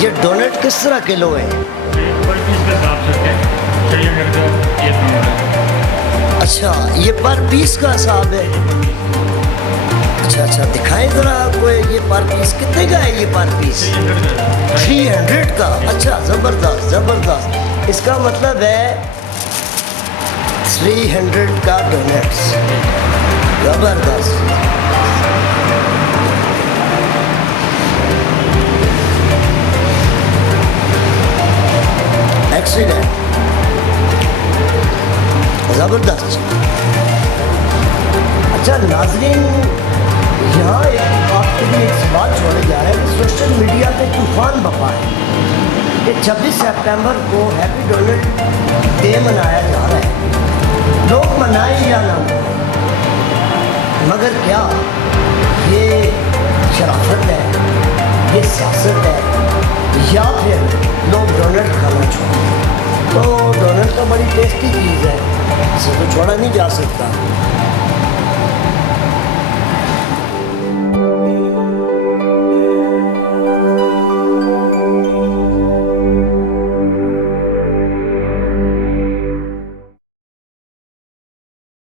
ये डोनट किस तरह किलो है? पर पीस के हिसाब से है, 600 का ये डोनट है। अच्छा, ये पर पीस का हिसाब है। अच्छा अच्छा, दिखाएं ज़रा आपको ये पर पीस कितने का है? ये पर पीस 300 का। अच्छा, ज़बरदस्त ज़बरदस्त। इसका मतलब है 300 का डोनट्स। ज़बरदस्त। एक्सीलेंट, ज़बरदस्त। अच्छा नाज़रीन, यहाँ आपके लिए एक सवाल छोड़े जा रहे हैं कि सोशल मीडिया पे तूफान बपा है कि 26 सितंबर को हैप्पी डोनट डे मनाया जा रहा है। लोग मनाएं या ना मनाएं, मगर क्या ये शराफत है, ये सियासत है, या फिर लोग डोनट खाना छोड़ें? तो डोनट तो बड़ी टेस्टी चीज़ है, इसे तो छोड़ा नहीं जा सकता।